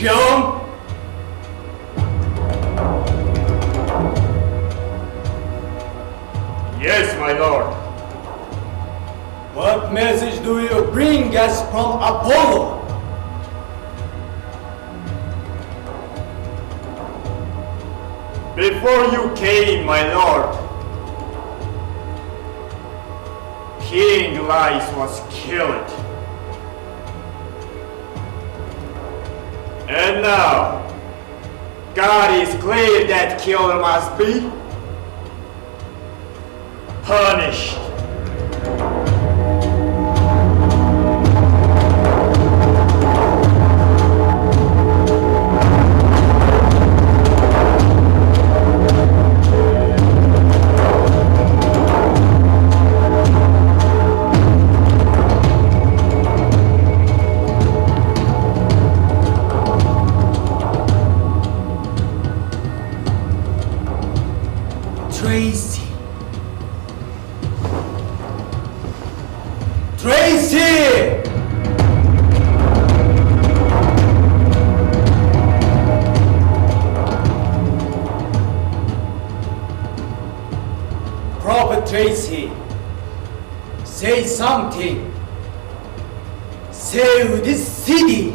Kill him? Yes, my lord. What message do you bring us from Apollo? Before you came, my lord, King Lais was killed. And now, God is clear that killer must be punished. Tracy. Tracy! Prophet Tracy, say something. Save this city.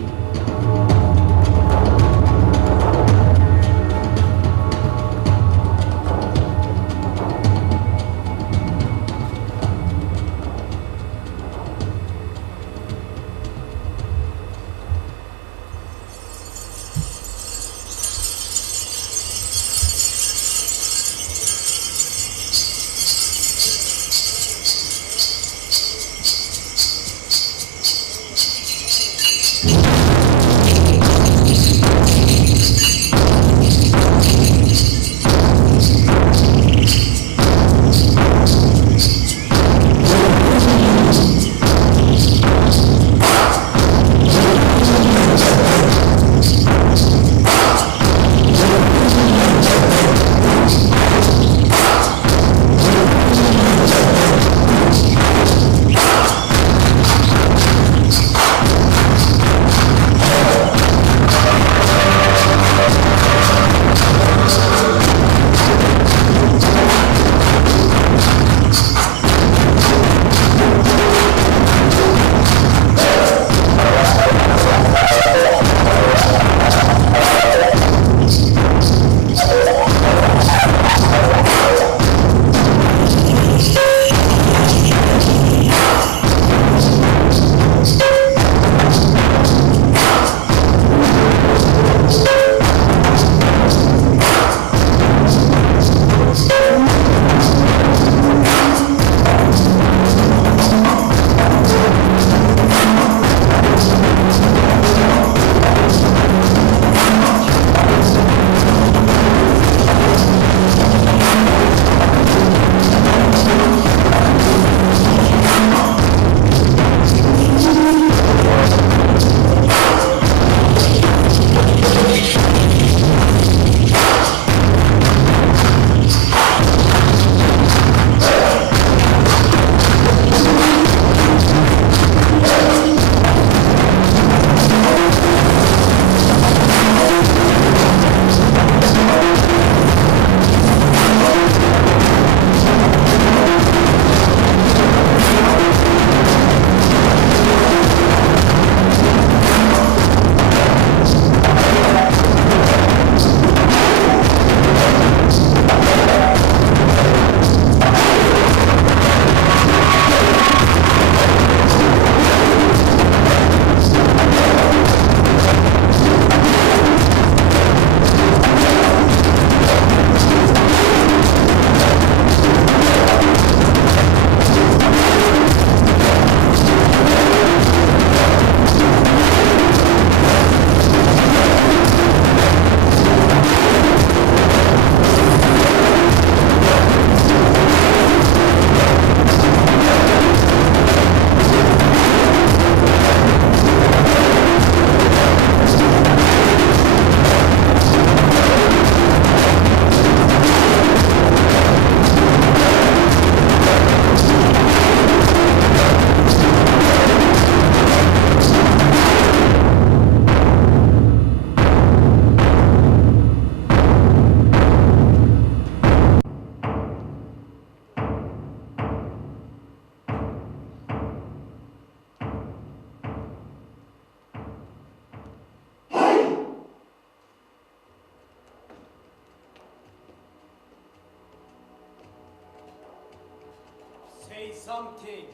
something.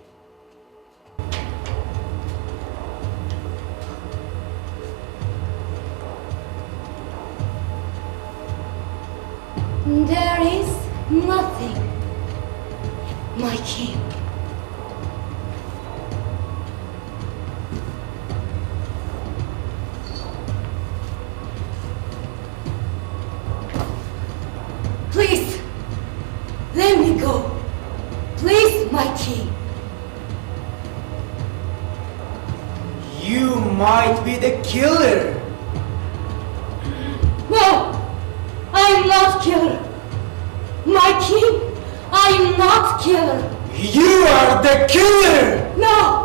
There is nothing, my king. Please, let me go. Please, my king. You might be the killer. No, I'm not killer. My king, I'm not killer. You are the killer! No!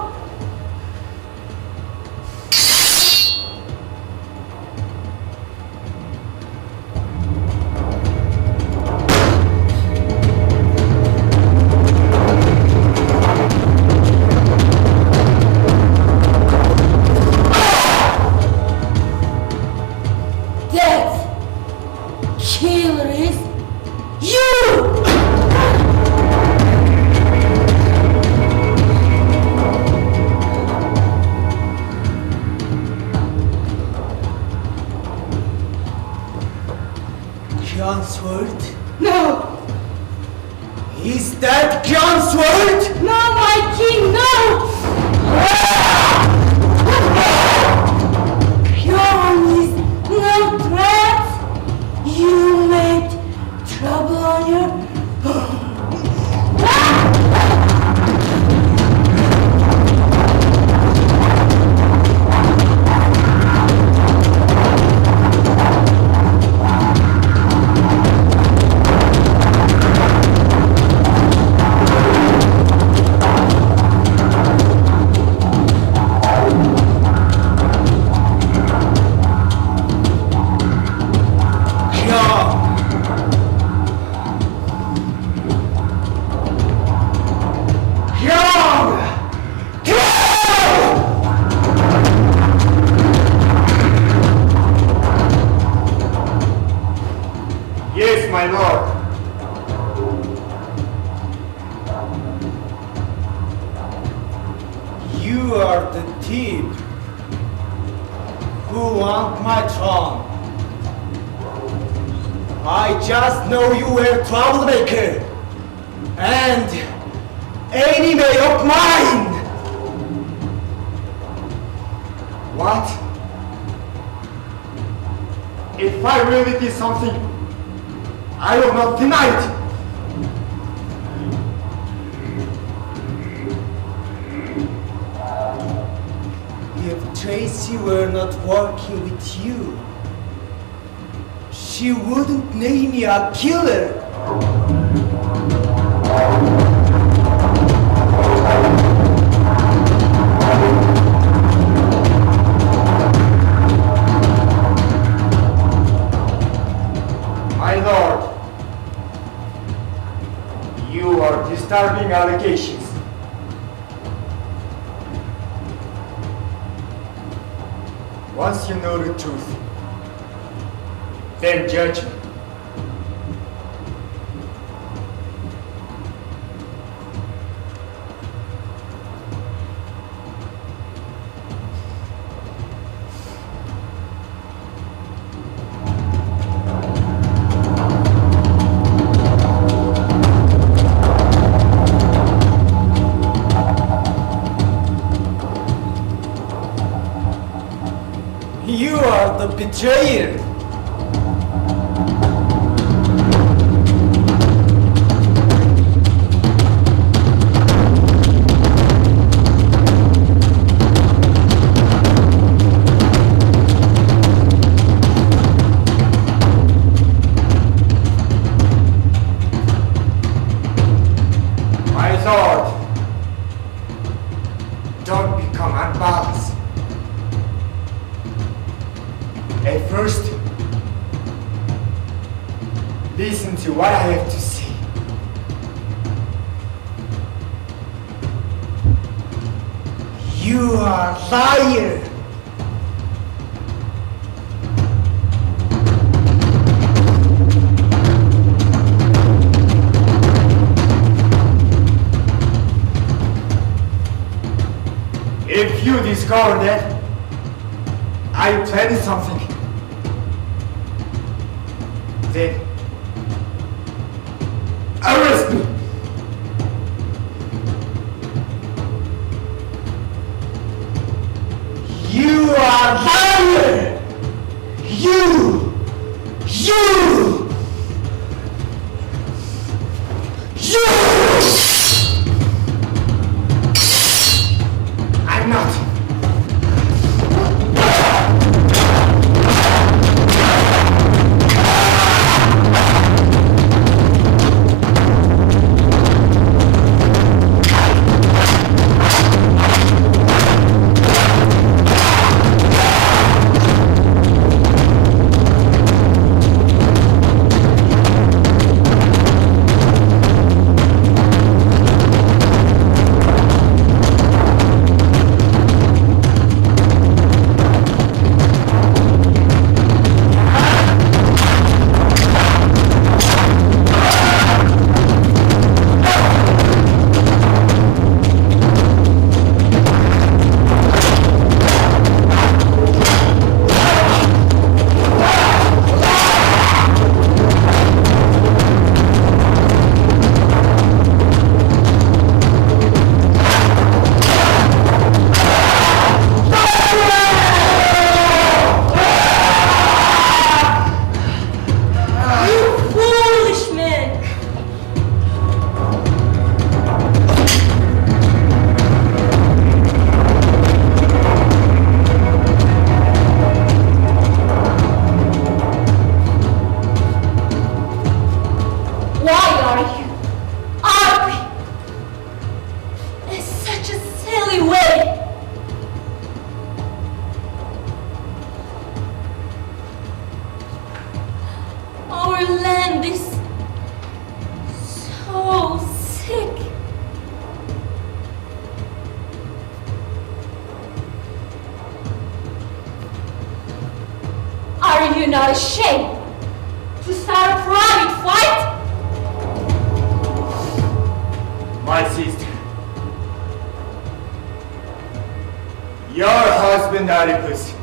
That killer is you! John's sword? No! Is that John's sword? No, my king, no! John is no threat! You made trouble on your Yes, my lord. You are the thief who want my throne. I just know you were troublemaker and enemy of mine. What? If I really did something, I will not deny it. If Tracy were not working with you, she wouldn't name me a killer. My lord, you are disturbing allegations. Once you know the truth, then judge me. You are the betrayer. My lord, don't become unbalanced. At first, listen to what I have to say. You are liar. If you discover that I planned something, then arrest me. You are liar! You! I'm not. Are you not ashamed to start a private fight? My sister, your husband Oedipus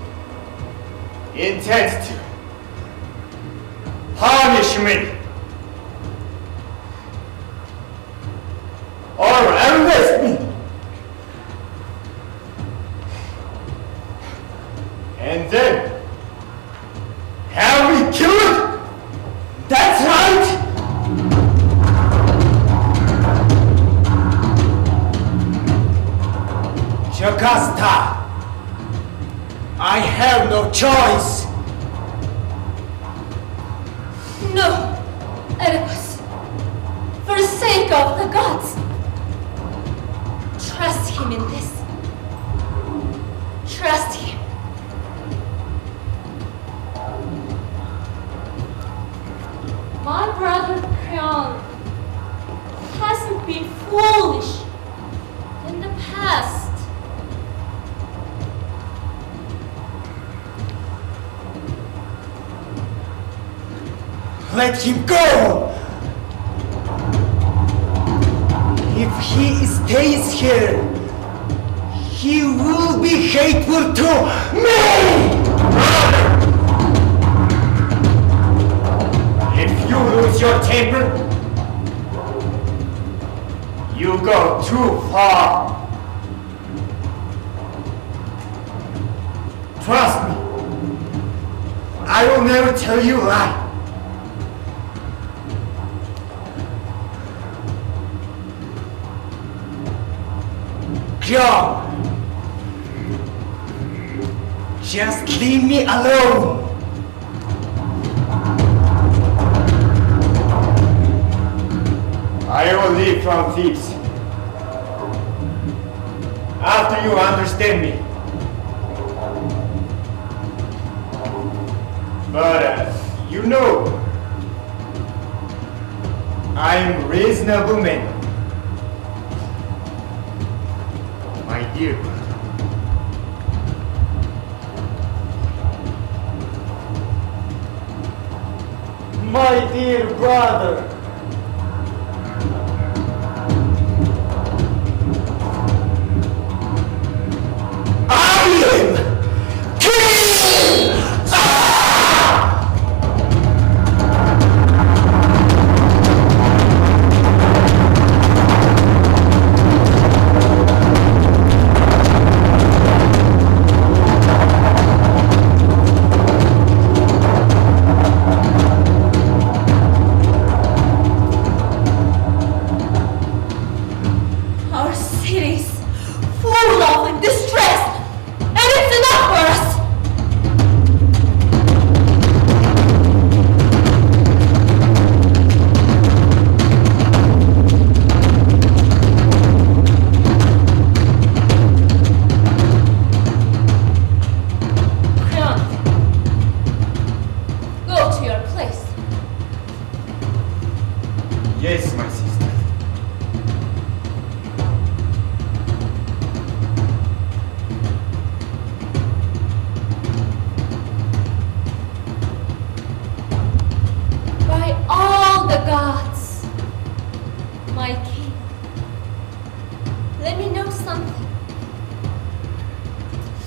intends to punish me or arrest me, and then have me killed. That's right. Jocasta, I have no choice. No, Oedipus. For the sake of the gods, trust him in this. Trust him. My brother Creon hasn't been foolish in the past. Let him go! If he stays here, he will be hateful to me! If you lose your temper, you go too far. Trust me, I will never tell you a lie. John, just leave me alone. I will leave from Thebes after you understand me. But you know, I'm reasonable man. My dear brother. My dear brother.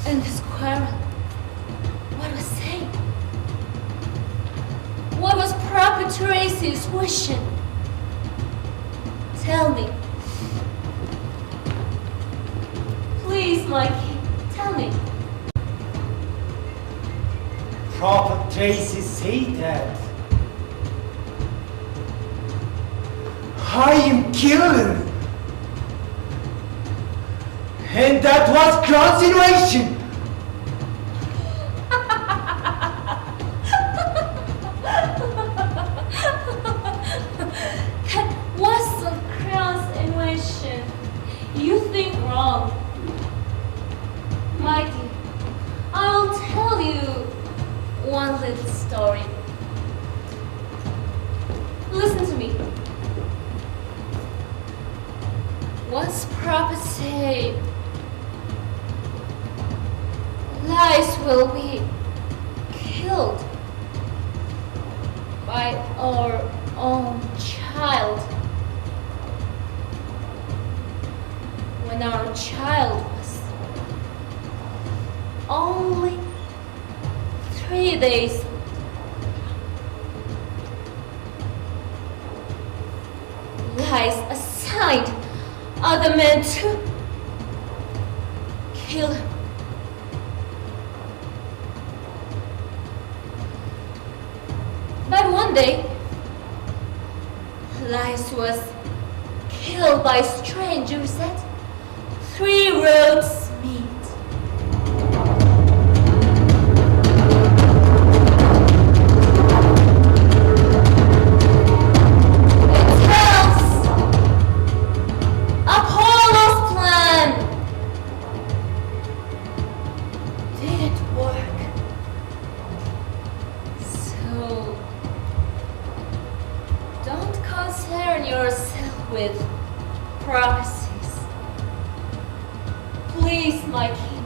And the squirrel, what was saying? What was Prophet Tracy's wishing? Tell me. Please, my king, tell me. Prophet Tracy said that I am killer. And that was consideration. That wasn't cross invasion. You think wrong. My dear, I will tell you one little story. Listen to me. Once prophet said, lies will be killed by our own child. When our child was only 3 days. Lies assigned other men to kill him. But one day, Lies was killed by strangers at 3 roads meet. It tells Apollo's plan didn't work. So don't concern yourself with prophecies. Please, my king.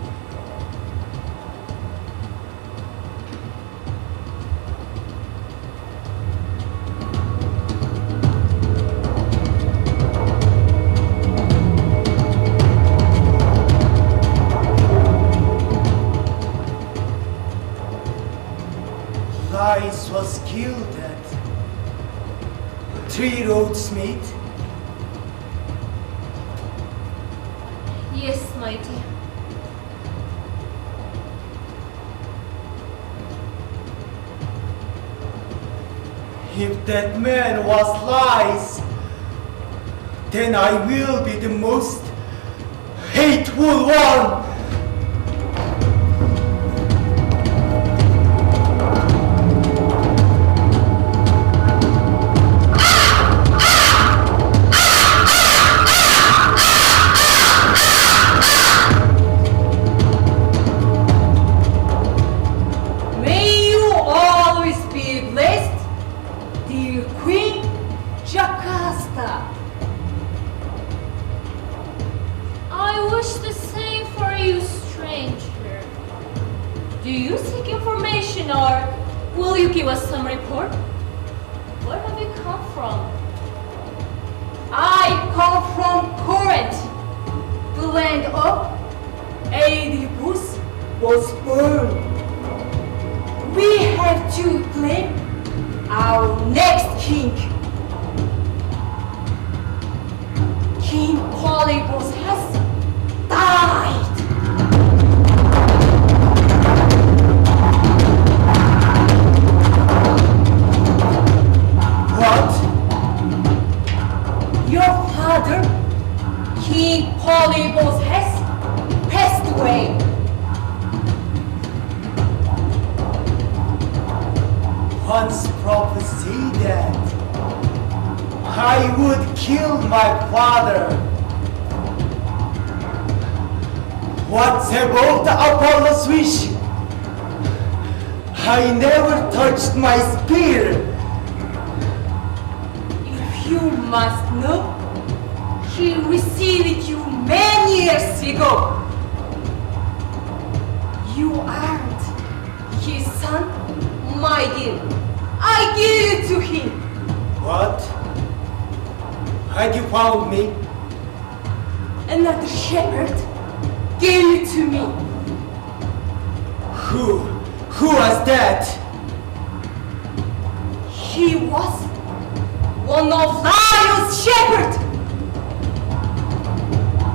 Lies was killed at 3 roads meet. Yes, my dear. If that man was Lies, then I will be the most hateful one. May you always be blessed, dear Queen Jocasta. I wish the same for you, stranger. Do you seek information or will you give us some report? Where have you come from? I come from Corinth, the land of Oedipus was born. We have to claim our next king. King Polybus has died. What? Your father, King Polybus, has passed away. Once prophet said that I would kill my father. What's about the Apollo's wish? I never touched my spear. If you must know, he received you many years ago. You aren't his son, my dear. I give it to him. What? Had you found me? Another shepherd gave it to me. Who was that? He was one of Lion's shepherd.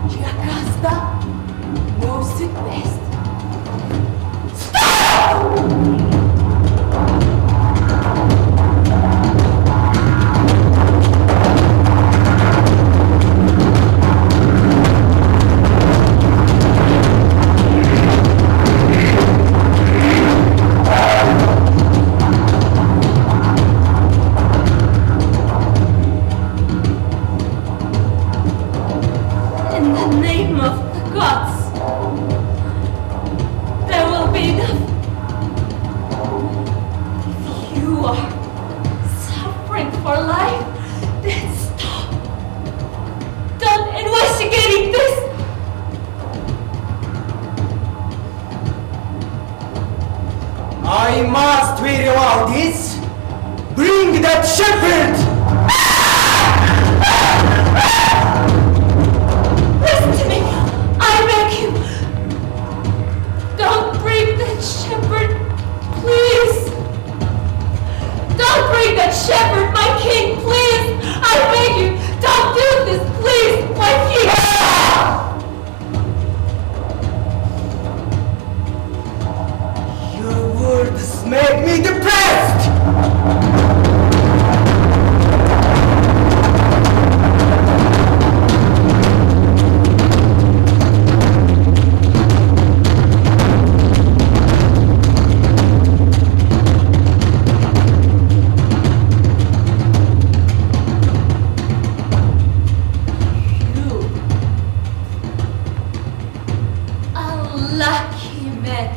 Jocasta knows it best. In the name of the gods, there will be enough. If you are suffering for life, then stop. Don't investigate this. I must hear about this. Bring that shepherd! Listen to me. I beg you. Don't bring that shepherd, please. Don't bring that shepherd, my king, please. I beg you. Don't do this, please, my king. Your words make me depressed! You unlucky man.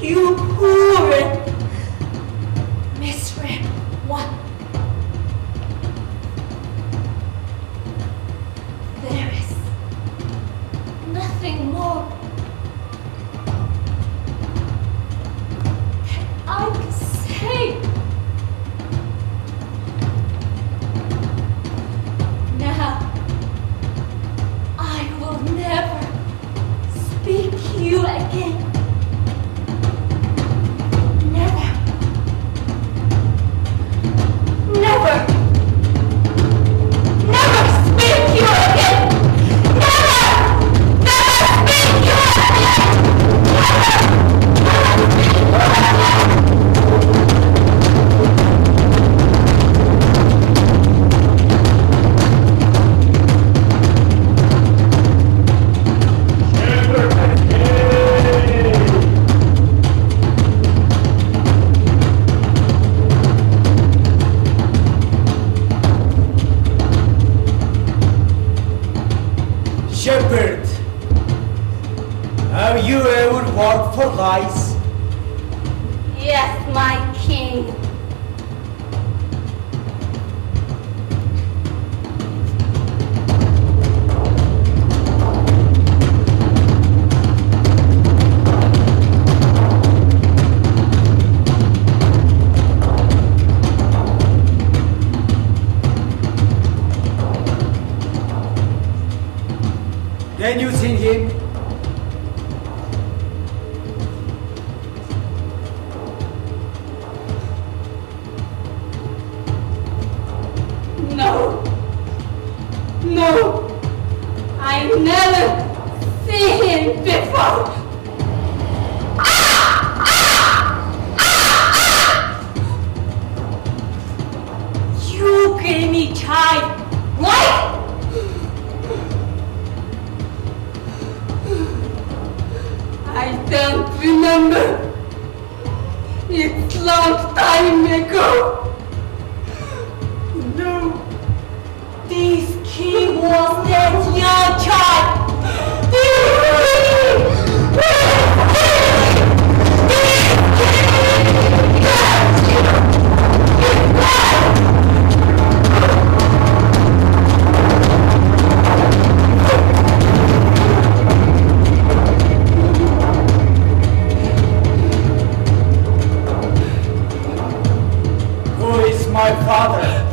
You poor and misread one. There is nothing more that I can say. Now, I will never speak you again. Never. Never. Never speak you again. Never. Never speak you again. Never. Never speak you again. Shepherd, have you ever worked for lice? Yes, my king. Can you sing him? No. No. I never seen him before. You gave me child. What? I don't remember. It's long time ago. No. This king was that young child. Who is my father?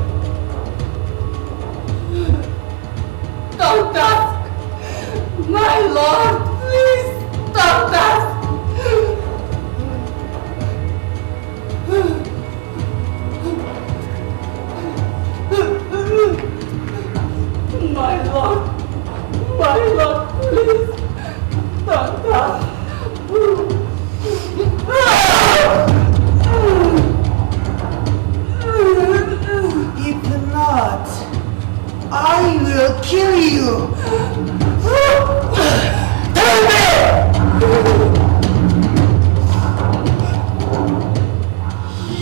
Don't ask. My lord, please stop that! My lord, please stop that! If not, I will kill you.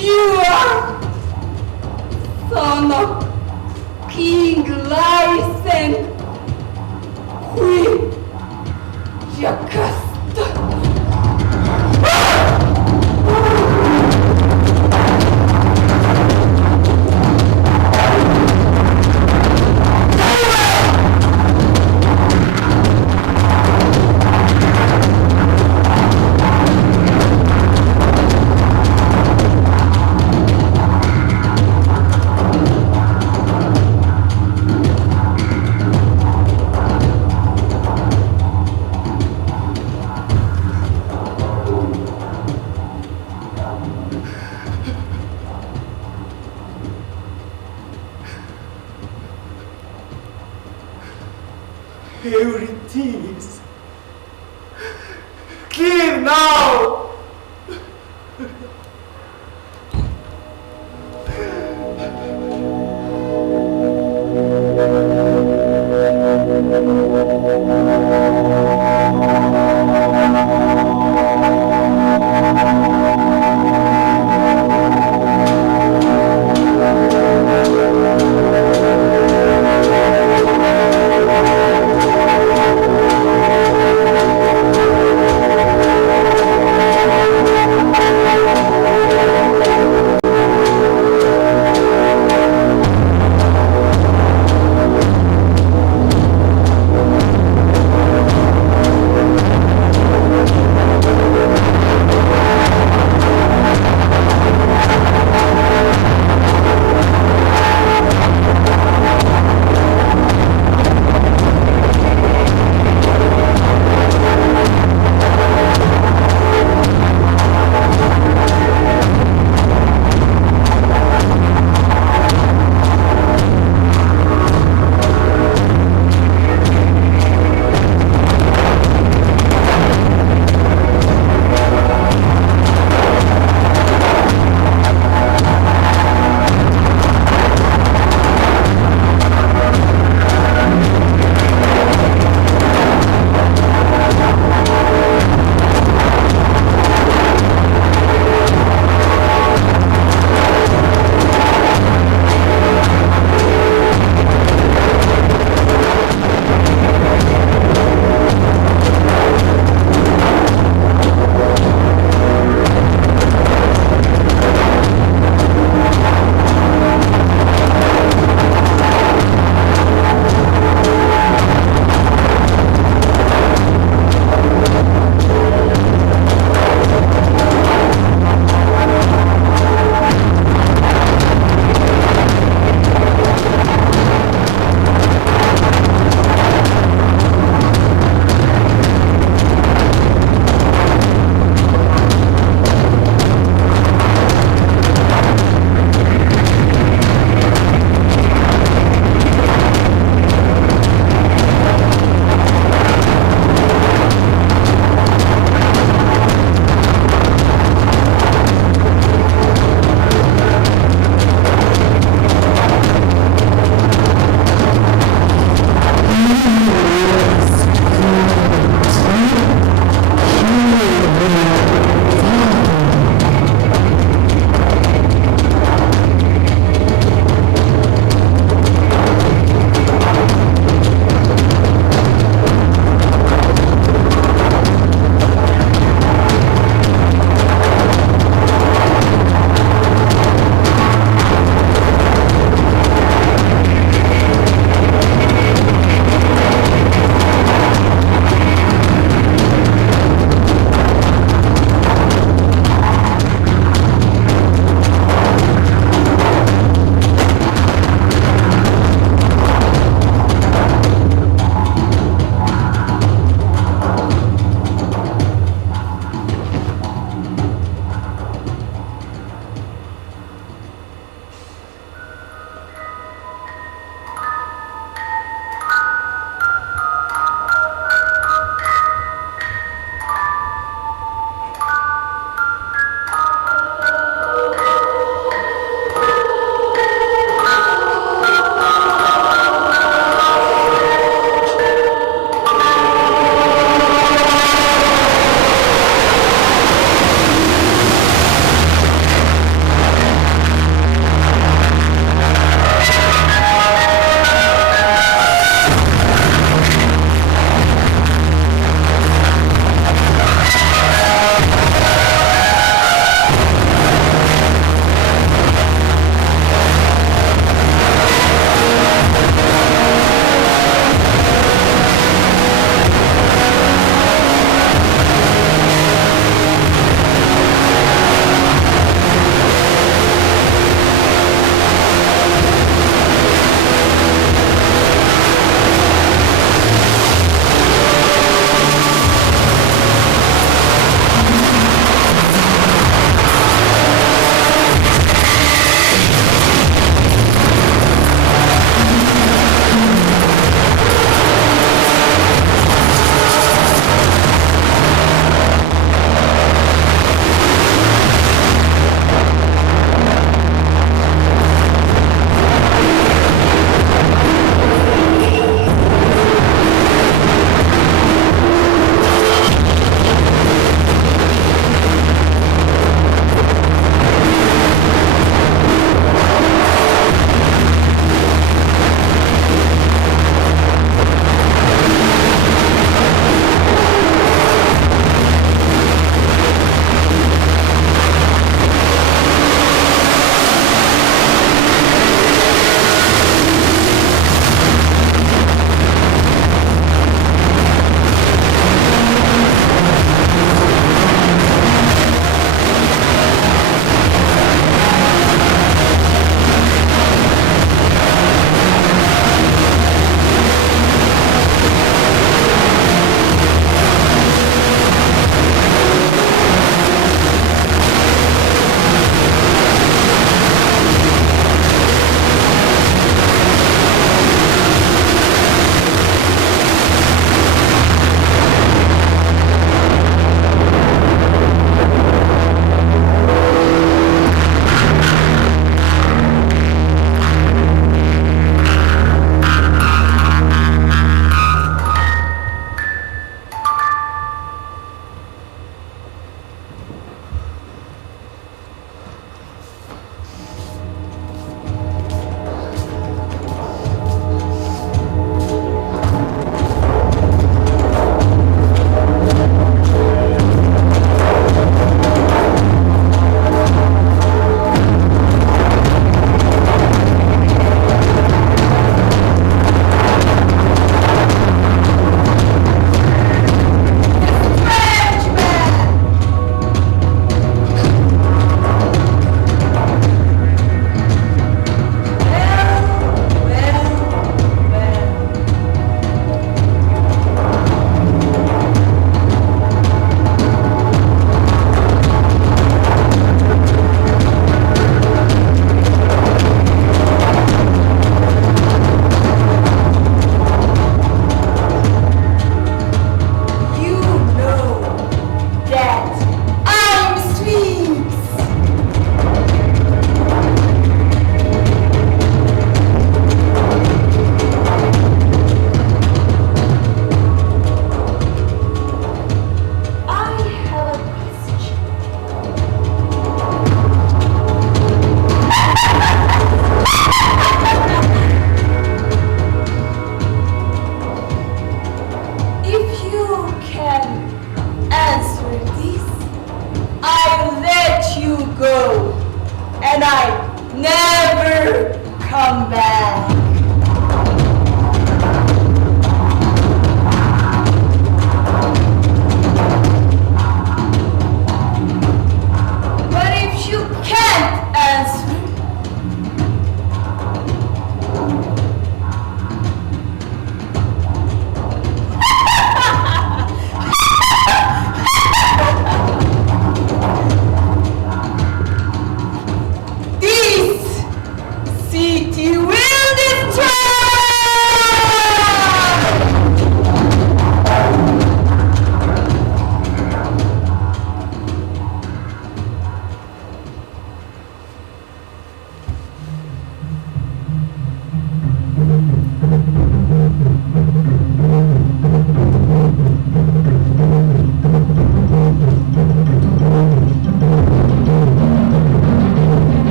You are son of King Lysen, Queen Jocasta. Everything is clear now.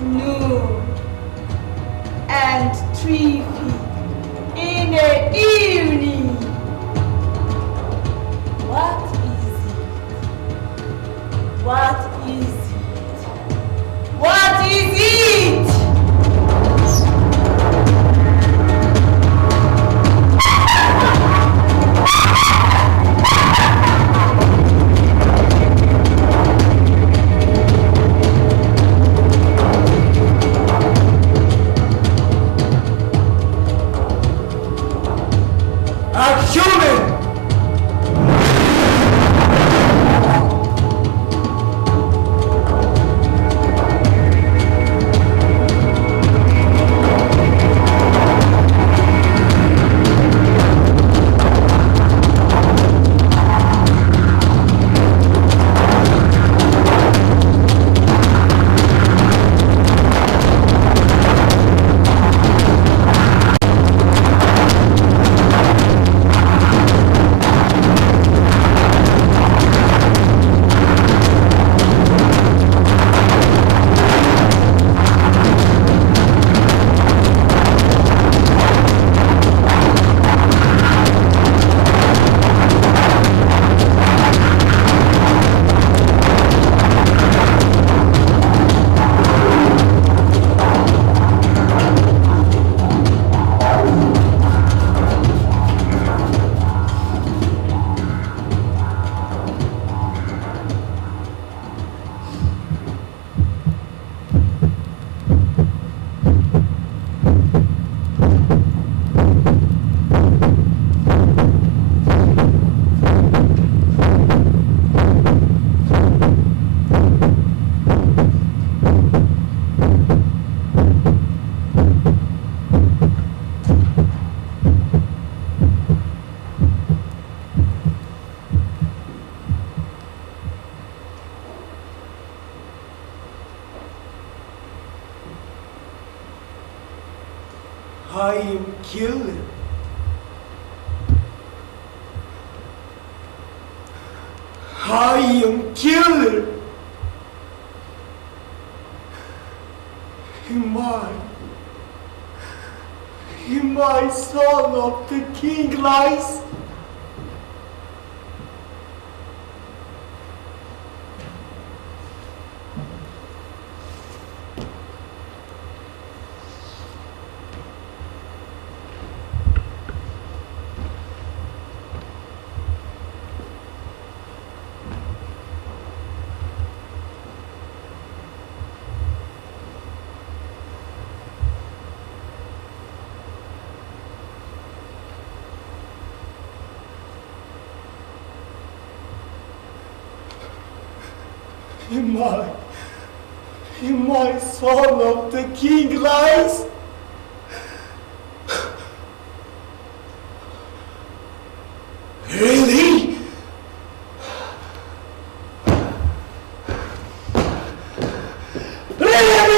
noon, and 3 feet in the evening. What is it? What is it? What is it? A human! I am killer. I am killer. Am I son of the king lies? Am I son of the king lies? Really? Really?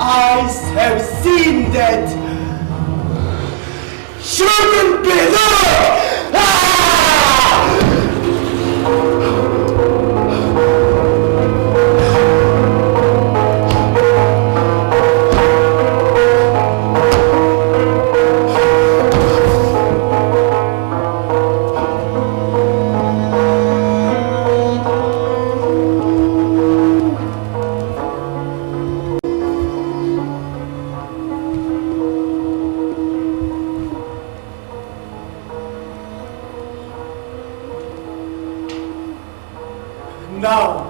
eyes have seen that shouldn't be there! Ah! Now,